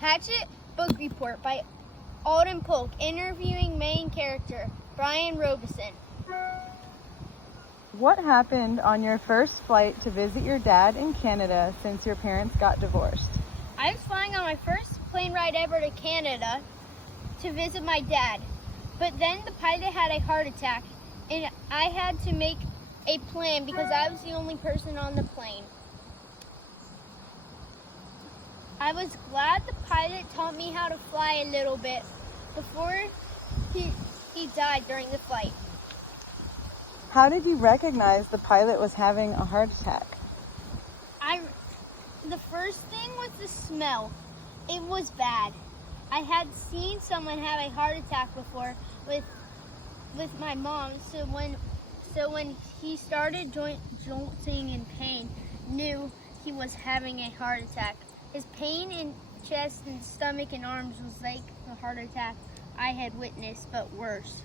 Hatchet book report by Alden interviewing main character Brian Robeson. What happened on your first flight to visit your dad in Canada since your parents got divorced? I was flying on my first plane ride ever to Canada to visit my dad, but then the pilot had a heart attack and I had to make a plan because I was the only person on the plane. I was glad the pilot taught me how to fly a little bit before he died during the flight. How did you recognize the pilot was having a heart attack? The first thing was the smell. It was bad. I had seen someone have a heart attack before with my mom, so when he started jolting in pain, knew he was having a heart attack. His pain in chest and stomach and arms was like the heart attack I had witnessed, but worse.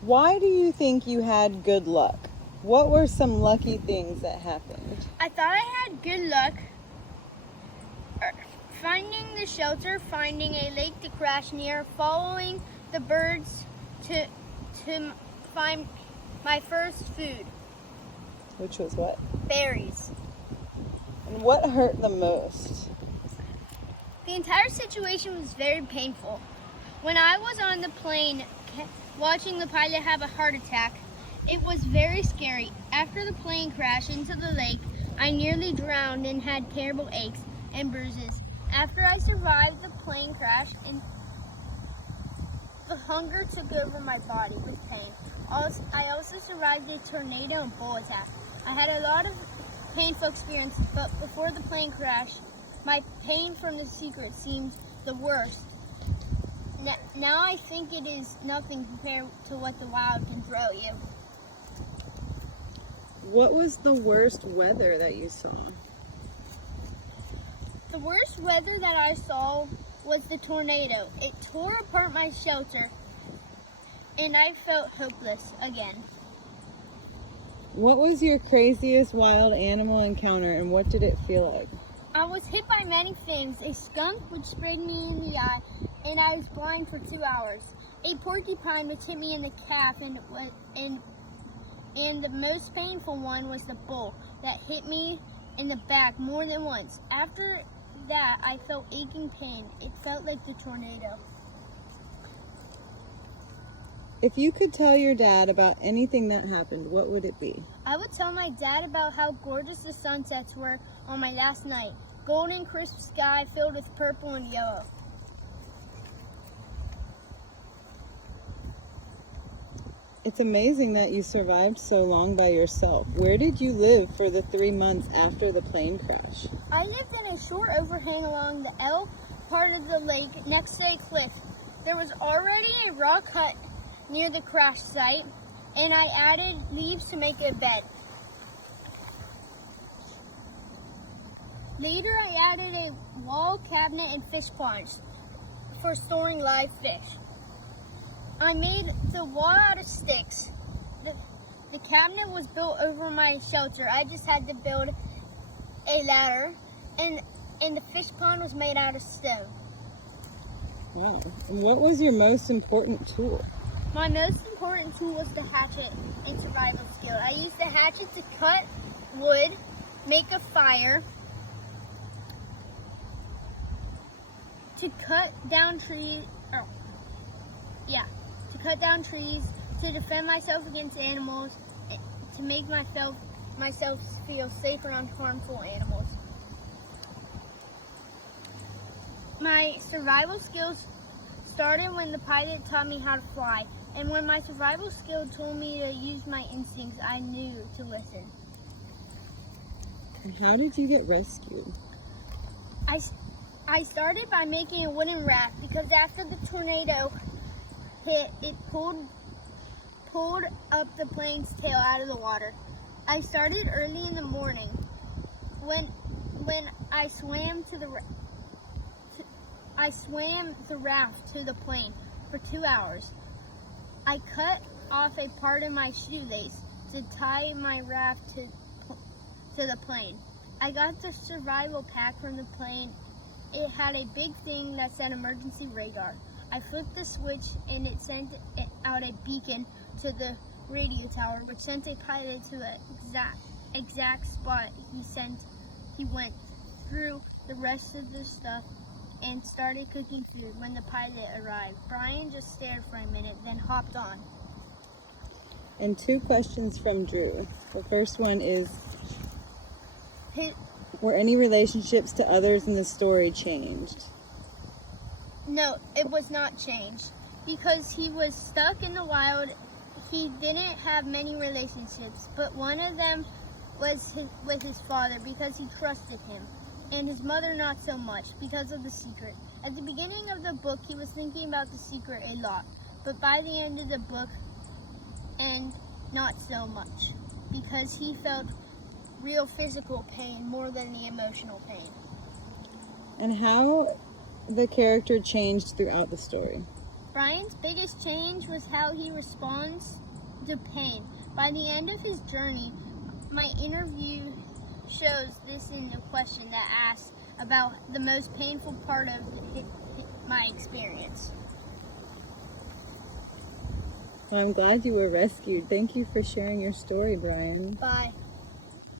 Why do you think you had good luck? What were some lucky things that happened? I thought I had good luck finding the shelter, finding a lake to crash near, following the birds to find my first food. Which was what? Berries. And what hurt the most? The entire situation was very painful. When I was on the plane watching the pilot have a heart attack, it was very scary. After the plane crashed into the lake, I nearly drowned and had terrible aches and bruises. After I survived the plane crash, and the hunger took over my body with pain. I also survived a tornado and bull attack. I had a lot of painful experiences, but before the plane crash, my pain from the secret seemed the worst. Now I think it is nothing compared to what the wild can throw you. What was the worst weather that you saw? The worst weather that I saw was the tornado. It tore apart my shelter, and I felt hopeless again. What was your craziest wild animal encounter, and what did it feel like? I was hit by many things. A skunk which sprayed me in the eye, and I was blind for 2 hours. A porcupine which hit me in the calf, and the most painful one was the bull that hit me in the back more than once. After that, I felt aching pain. It felt like the tornado. If you could tell your dad about anything that happened, what would it be? I would tell my dad about how gorgeous the sunsets were on my last night. Golden, crisp sky filled with purple and yellow. It's amazing that you survived so long by yourself. Where did you live for the 3 months after the plane crash? I lived in a short overhang along the L part of the lake next to a cliff. There was already a rock hut near the crash site, and I added leaves to make a bed. Later, I added a wall cabinet and fish ponds for storing live fish. I made the wall out of sticks. The cabinet was built over my shelter. I just had to build a ladder, and the fish pond was made out of stone. Wow. And what was your most important tool? My most important tool was the hatchet and survival skill. I used the hatchet to cut wood, make a fire, to cut down trees, to defend myself against animals, to make myself feel safe around harmful animals. My survival skills started when the pilot taught me how to fly, and when my survival skill told me to use my instincts, I knew to listen. And how did you get rescued? I started by making a wooden raft because after the tornado hit, it pulled up the plane's tail out of the water. I started early in the morning when I swam the raft to the plane for 2 hours. I cut off a part of my shoelace to tie my raft to the plane. I got the survival pack from the plane. It had a big thing that said emergency radar. I flipped the switch and it sent out a beacon to the radio tower, which sent a pilot to the exact spot he went through the rest of the stuff and started cooking food. When the pilot arrived, Brian just stared for a minute, then hopped on. And 2 questions from Drew. The first one is, were any relationships to others in the story changed? No, it was not changed. Because he was stuck in the wild, he didn't have many relationships, but one of them was with his father because he trusted him, and his mother not so much because of the secret. At the beginning of the book, he was thinking about the secret a lot, but by the end of the book, and not so much, because he felt real physical pain more than the emotional pain. And how the character changed throughout the story? Brian's biggest change was how he responds to pain. By the end of his journey, my interview shows this in the question that asks about the most painful part of my experience. Well, I'm glad you were rescued. Thank you for sharing your story, Brian. Bye.